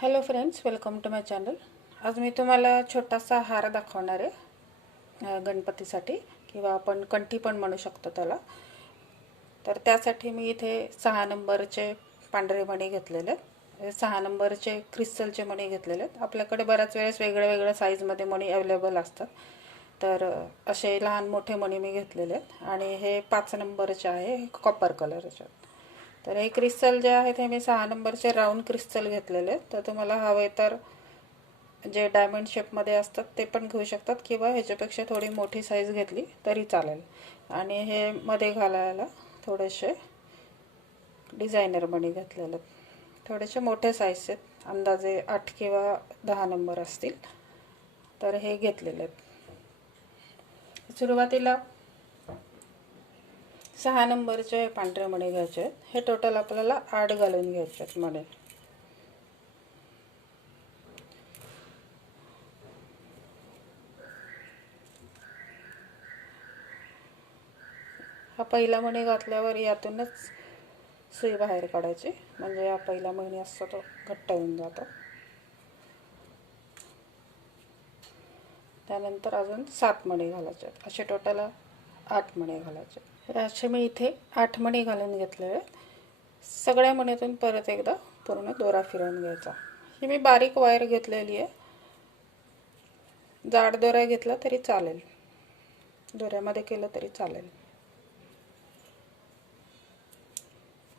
Hello friends welcome to my channel आज मी तुम्हाला छोटासा हार दाखवणार आहे गणपतीसाठी किंवा आपण कंठी पण म्हणू शकतो त्याला. तर त्यासाठी मी इथे सहा नंबरचे पांढरे मणी घेतलेले आहेत. सहा नंबरचे क्रिस्टलचे मणी घेतलेले आहेत. आपल्याकडे बऱ्याच वेळेस वेगळ्या वेगळ्या साईजमध्ये मणी अवेलेबल असतात. तर असे लहान मोठे मणी मी घेतलेले आहेत. आणि हे पाच नंबरचे आहे कॉपर कलरचे आहेत. तर हे क्रिस्टल जे आहेत हे मी सहा नंबरचे राऊंड क्रिस्टल घेतलेले आहेत. तर तुम्हाला हवे तर जे डायमंड शेपमध्ये असतात ते पण घेऊ शकतात किंवा ह्याच्यापेक्षा थोडी मोठी साईज घेतली तरी चालेल. आणि हे मध्ये घालायला थोडेसे डिझायनर मणी घेतलेले आहेत. थोडेसे मोठे साईज आहेत. अंदाजे आठ किंवा दहा नंबर असतील. तर हे घेतलेले आहेत. सुरुवातीला सहा नंबरचे पांढरे मणी घ्यायचे आहेत. हे टोटल आपल्याला आठ घालून घ्यायचे आहेत मणी. हा पहिला मणी घातल्यावर यातूनच सुई बाहेर काढायची. म्हणजे हा पहिला महिने असतो तो घट्ट होऊन जातो. त्यानंतर अजून सात मणी घालायचे आहेत. असे टोटल आठ मणी घालायचे तर असे मी इथे आठ मणी घालून घेतलेले आहेत. सगळ्या मणीतून परत एकदा पूर्ण दोरा फिरवून घ्यायचा. ही मी बारीक वायर घेतलेली आहे. जाड दोरा घेतला तरी चालेल. दोऱ्यामध्ये केलं तरी चालेल.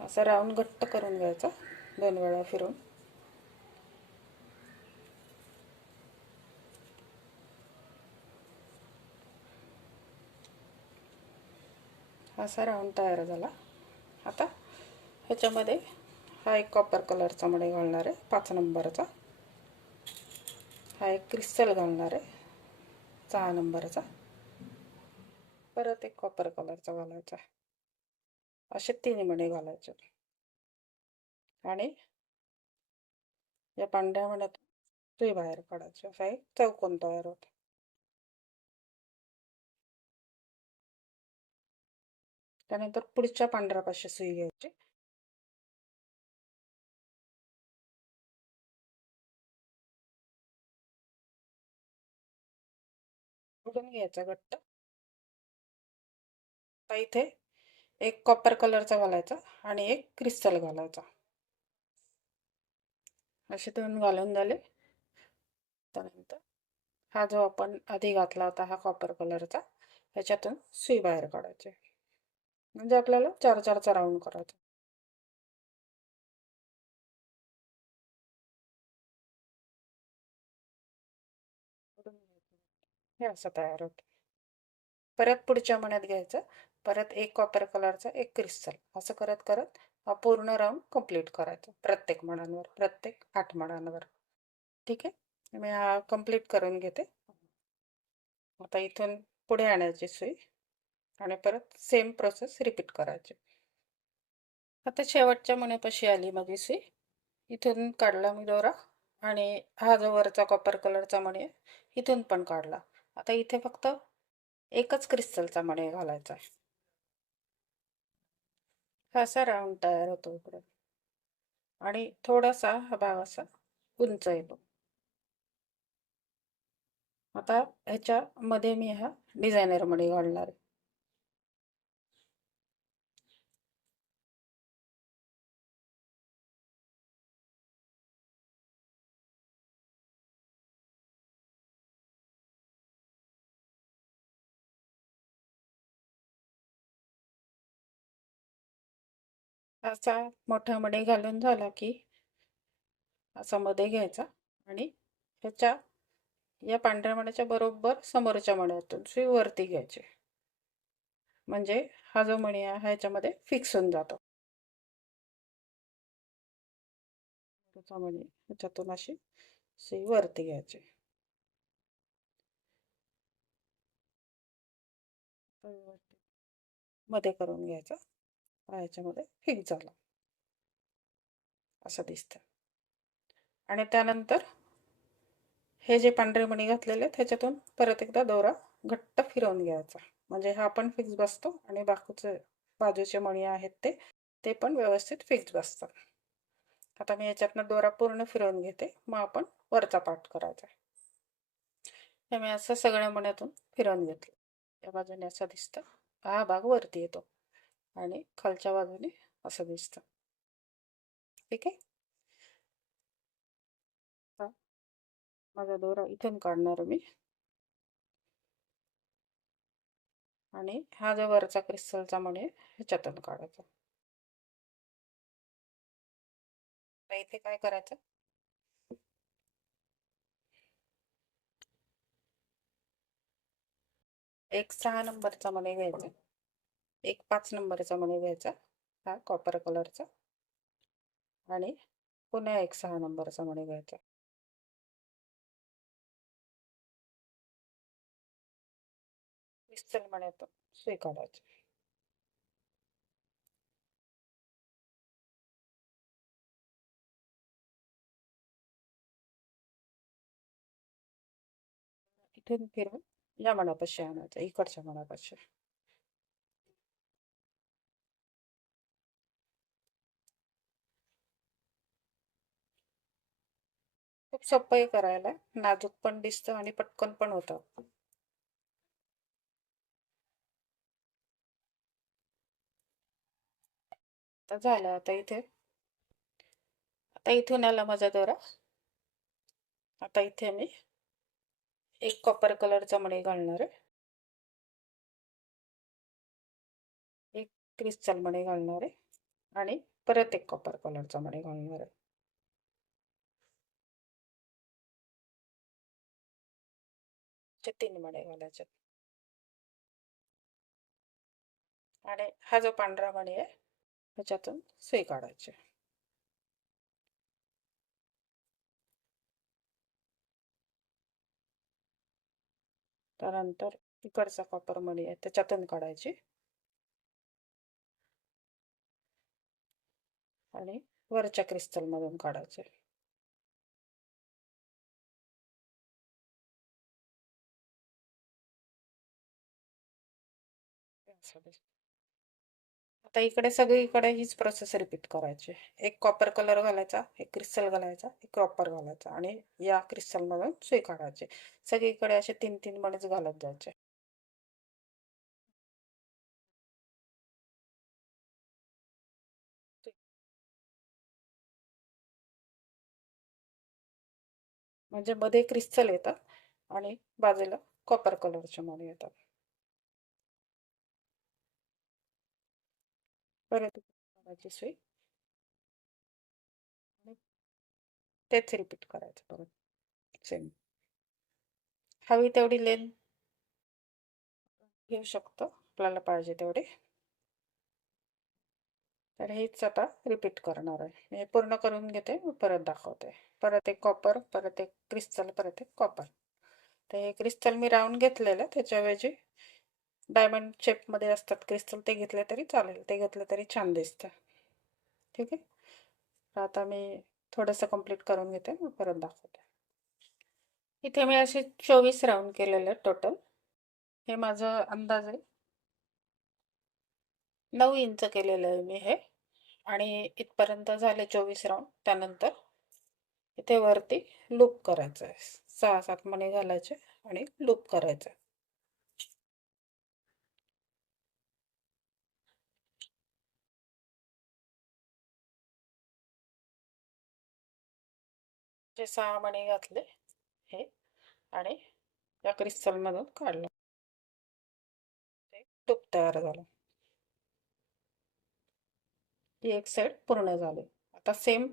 असं राऊंड घट्ट करून घ्यायचा. दोन वेळा फिरून असा राऊंड तयार झाला. आता ह्याच्यामध्ये हा एक कॉपर कलरचा मणी घालणार आहे पाच नंबरचा. हा एक क्रिस्टल घालणार आहे सहा नंबरचा. परत एक कॉपर कलरचा घालायचा असे तीन मणी घालायचे. आणि या पांढऱ्या मण्यात तुई बाहेर काढायचे. असा एक चौकोन तयार होतो. त्यानंतर पुढच्या पांढऱ्यापाशी सुई घ्यायची. घ्यायचा घट्ट. आता इथे एक कॉपर कलरचा घालायचा आणि एक क्रिस्टल घालायचा. असे दोन घालून झाले. त्यानंतर हा जो आपण आधी घातला होता हा कॉपर कलरचा ह्याच्यातून सुई बाहेर काढायची. म्हणजे आपल्याला चार चारचा राऊंड करायचा. हे असं तयार होतं. परत पुढच्या मण्यात घ्यायचं. परत एक कॉपर कलरचा एक क्रिस्टल असं करत करत हा पूर्ण राऊंड कंप्लीट करायचा. प्रत्येक मणांवर प्रत्येक आठ मणांवर ठीक आहे? मी हा कंप्लीट करून घेते. आता इथून पुढे आणायची सुई आणि परत सेम प्रोसेस रिपीट करायची. आता शेवटच्या मण्यापाशी आली माझी सुई इथून काढला मी दोरा आणि हा जो वरचा कॉपर कलरचा मणी आहे इथून पण काढला. आता इथे फक्त एकच क्रिस्टलचा मणी घालायचा आहे. असा राऊंड तयार होतो इकडे. आणि थोडासा हा भाग असा उंच येतो आता ह्याच्या मध्ये मी हा डिझायनर मणी घालणार आहे. असा मोठा मणी घालून झाला की असा मध्ये घ्यायचा आणि ह्याच्या या पांढऱ्या मण्याच्या बरोबर समोरच्या मण्यातून सुई वरती घ्यायची. म्हणजे हा जो मणी आहे ह्याच्यामध्ये फिक्स होऊन जातो. मणी ह्याच्यातून अशी सुई वरती घ्यायची. मध्ये करून घ्यायचा. ह्याच्यामध्ये फिक्स झाला. असं दिसतं आणि त्यानंतर हे जे पांढरे मणी घातलेले आहेत ह्याच्यातून परत एकदा दोरा घट्ट फिरवून घ्यायचा. म्हणजे हा पण फिक्स बसतो आणि बाकीचे बाजूचे मणी आहेत ते ते पण व्यवस्थित फिक्स बसतात. आता मी याच्यातनं दोरा पूर्ण फिरवून घेते. मग आपण वरचा पाठ करायचा हे मी असं सगळ्या मण्यातून फिरवून घेतलं. या बाजूने असं दिसतं. हा भाग वरती येतो. आणि खालच्या बाजूने असं दिसतं. ठीक आहे? माझा दोरा इथून काढणार मी. आणि हा जो वरचा क्रिस्टलचा म्हणे ह्याच्यातून काढायचा. तर इथे काय करायचं? एक सहा नंबरचा मणी घ्यायचा. एक पाच नंबरचा मणी घ्यायचा हा कॉपर कलरचा. आणि पुन्हा एक सहा नंबरचा मणी घ्यायचा. क्रिस्टल मण्यातून सुई काढायची इथून फिरून या मनापाशी आणायचं इकडच्या मनापाशी. खूप सोपं आहे करायला. नाजूक पण दिसतं आणि पटकन पण होतं. झालं आता इथे. आता इथून आला माझा दोरा. आता इथे मी एक कॉपर कलरचा मणी घालणार आहे. एक क्रिस्टल मणी घालणार आहे. आणि परत एक कॉपर कलरचा मणी घालणार आहे. तीन मणी घालायचे आणि हा जो पांढरा मणी आहे त्याच्यातून सुई काढायची. त्यानंतर इकडचा कॉपर मणी आहे त्याच्यातून काढायची. आणि वरच्या क्रिस्टल मधून काढायचे. आता इकडे सगळीकडे हीच प्रोसेस रिपीट करायची एक कॉपर कलर घालायचा एक क्रिस्टल घालायचा एक कॉपर घालायचा आणि या क्रिस्टल मधून सुई काढायची सगळीकडे असे तीन तीन मणीच घालत जायचे म्हणजे मध्ये क्रिस्टल येतात आणि बाजूला कॉपर कलरचे मणी येतात परत काढायची सुई तेच रिपीट करायचं परत सेम हवी तेवढी लेंथ घेऊ शकतो. आपल्याला पाहिजे तेवढी. तर हेच आता रिपीट करणार आहे. मी पूर्ण करून घेते परत दाखवते. परत एक कॉपर परत एक क्रिस्टल परत एक कॉपर तर हे क्रिस्टल मी राऊंड घेतलेलं त्याच्याऐवजी डायमंड शेपमध्ये असतात क्रिस्टल ते घेतले तरी चालेल ते घेतलं तरी छान दिसतं. ठीक आहे? आता मी थोडंसं कंप्लीट करून घेते मग परत दाखवते. इथे मी असे चोवीस राऊंड केलेले टोटल हे माझं अंदाज आहे. नऊ इंच केलेलं आहे मी हे. आणि इथपर्यंत झाले चोवीस राऊंड त्यानंतर इथे वरती लूप करायचं आहे सहा सात मणी घालायचे आणि लूप करायचं जे सहा मणे घातले हे आणि या क्रिस्टलमधून काढलं. टूप तयार झालं. ही एक साईड पूर्ण झाली. आता सेम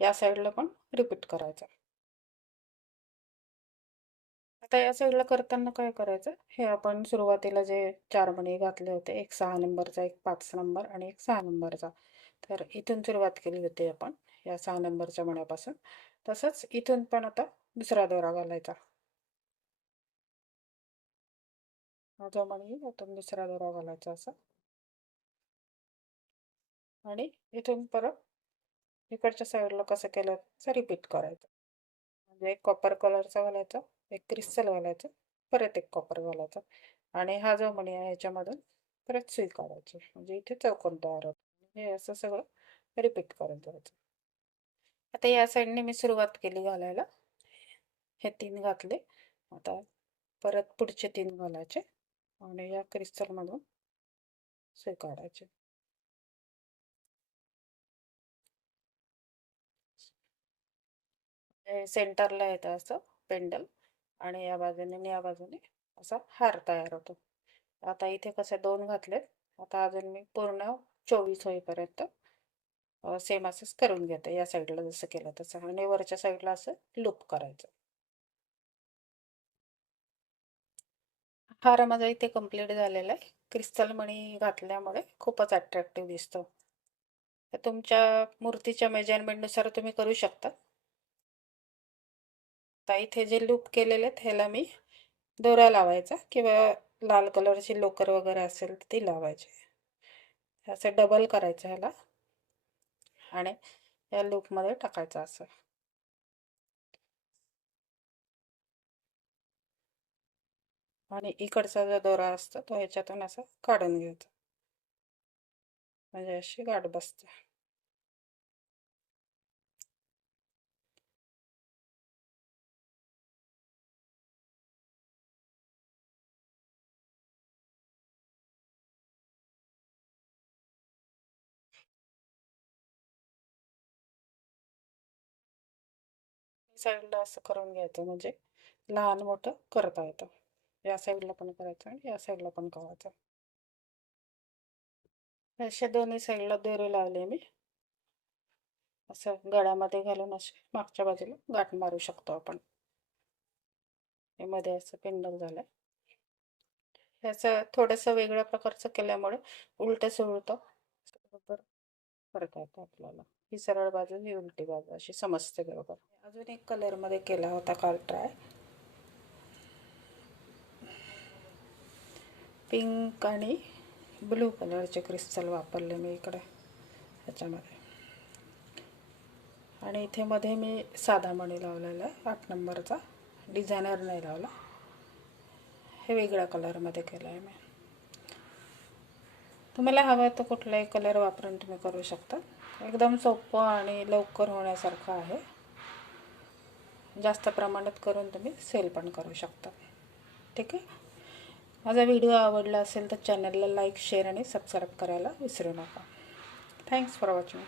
या साईडला पण रिपीट करायचं. आता या साईडला करताना काय करायचं? हे आपण सुरुवातीला जे चार मणी घातले होते एक सहा नंबरचा एक पाच नंबर आणि एक सहा नंबरचा. तर इथून सुरुवात केली होती आपण या सहा नंबरच्या मण्यापासून. तसंच इथून पण आता दुसरा दोरा घालायचा हा जो मणी इथून दुसरा दोरा घालायचा असा आणि इथून परत इकडच्या साईडला कसं केलं तसं रिपीट करायचं म्हणजे एक कॉपर कलरचा घालायचा एक क्रिस्टल घालायचं परत एक कॉपर घालायचा आणि हा जो मणी आहे याच्यामधून परत सुई काढायची म्हणजे इथे चौकोन तयार होतो हे असं सगळं रिपीट करत जायचं आता या साईडने मी सुरुवात केली घालायला. हे तीन घातले. आता परत पुढचे तीन घालायचे आणि या क्रिस्टलमधून सुई काढायचे. सेंटरला येतं असं पेंडल आणि या बाजूने आणि या बाजूने असा हार तयार होतो. आता इथे कसे दोन घातलेत. आता अजून मी पूर्ण चोवीस होईपर्यंत सेम असंच करून घेते. या साईडला जसं केलं तसं. आणि वरच्या साईडला असं लूप करायचं. हार माझा इथे कंप्लीट झालेला आहे. क्रिस्टल मणी घातल्यामुळे खूपच अट्रॅक्टिव्ह दिसतो. तर तुमच्या मूर्तीच्या मेजरमेंटनुसार तुम्ही करू शकता. आता इथे जे लूप केलेले आहेत ह्याला मी दोरा लावायचा किंवा लाल कलरची लोकर वगैरे असेल ती लावायची. असं डबल करायचं ह्याला. आणि या लूपमध्ये टाकायचं असं. आणि इकडचा जो दोरा असतो तो ह्याच्यातून असं काढून घ्यायचा. म्हणजे अशी गाठ बसते. साईडला असं करून घ्यायचं म्हणजे लहान मोठं करता येतं. या साईडला पण करायचं आणि या साईडला पण करायचं. अशा दोन्ही साईडला दोरे लावले मी. असं गळ्यामध्ये घालून असे मागच्या बाजूला गाठ मारू शकतो आपण. हे मध्ये असं पेंडल झालं ह्याचं थोडंसं वेगळ्या प्रकारचं केल्यामुळे उलटं सुळतं बरोबर करता येतं आपल्याला? ही सरळ बाजू ही उलटी बाजू अशी समजते बरोबर. अजून एक कलरमध्ये केला होता काल ट्राय पिंक आणि ब्लू कलरचे क्रिस्टल वापरले मी इकडे ह्याच्यामध्ये. आणि इथे मध्ये मी साधा मणी लावलेला आहे आठ नंबरचा डिझायनर नाही लावला. हे वेगळ्या कलरमध्ये केलं आहे मी. तुम्हाला हवं तर कुठलाही कलर वापरून तुम्ही करू शकता. एकदम सोपं आणि लवकर होण्यासारखं आहे. जास्त प्रमाणात करून तुम्ही सेल पण करू शकता. ठीक आहे? माझा व्हिडिओ आवडला असेल तर चॅनलला लाईक शेअर आणि सबस्क्राईब करायला विसरू नका. Thanks for watching